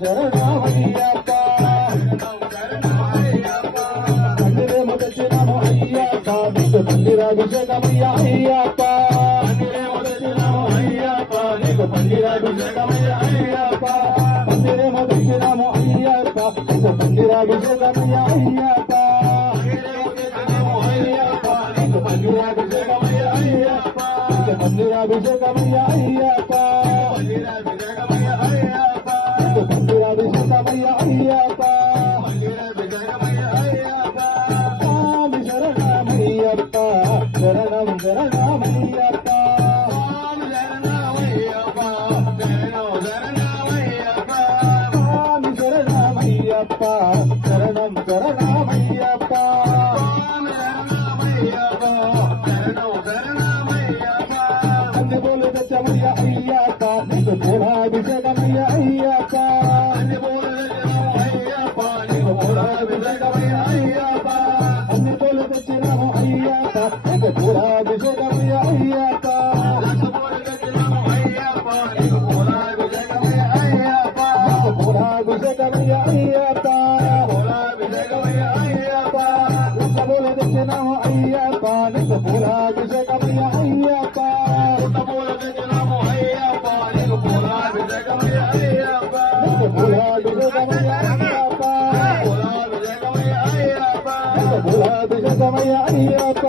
శరణమయ్యప్ప పందిరేమో తెచ్చినాము అయ్యప్ప నీకు పందిరాభిషేకమయ్యా అయ్యప్ప పందిరేమో తెచ్చినాము అయ్యప్ప నీకు పందిరాభిషేకమయ్యా అయ్యప్ప పందిరేమో తెచ్చినాము అయ్యప్ప నీకు పందిరాభిషేకమయ్యా అయ్యప్ప పందిరాభిషేకమయ్యా అయ్యప్ప పందిరాభిషేకమయ్యా అయ్యప్ప పందిరాభిషేకమయ్యా అయ్యప్ప పందిరాభిషేకమయ్యా అయ్యప్ప పందిరాభిషేకమయ్యా అయ్యప్ప స్వామి శరణమయ్యప్ప శరణం శరణమయ్యప్ప స్వామి శరణమయ్యప్ప శరణం శరణమయ్యప్ప స్వామి శరణమయ్యప్ప శరణం శరణమయ్యప్ప అయ్యప్ప నీకు పూలాభిషేకమయ్యా అయ్యప్ప అన్ని పూలు అయ్యప్ప నీకు పూలాభిషేకమయ్యా అయ్యప్ప అన్ని పూలు తెచ్చినాము అయ్యప్ప నీకు పూలాభిషేకమయ్యా అయ్యప్ప అయ్యప్ప నీకు పూలాభిషేకమయ్యా అయ్యప్ప పూలాభిషేకమయ్యా అయ్యప్ప పూలాభిషేకమయ్యా అయ్యప్ప లక్ష పూలు తెచ్చినాము అయ్యప్ప నీకు పూలాభిషేకమయ్యా అయ్యప్ప అభిషేకమయ్యా అయ్యప్ప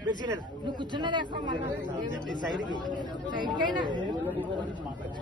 అభిషేకం నువ్వు కూర్చున్నదే సైడ్కైనా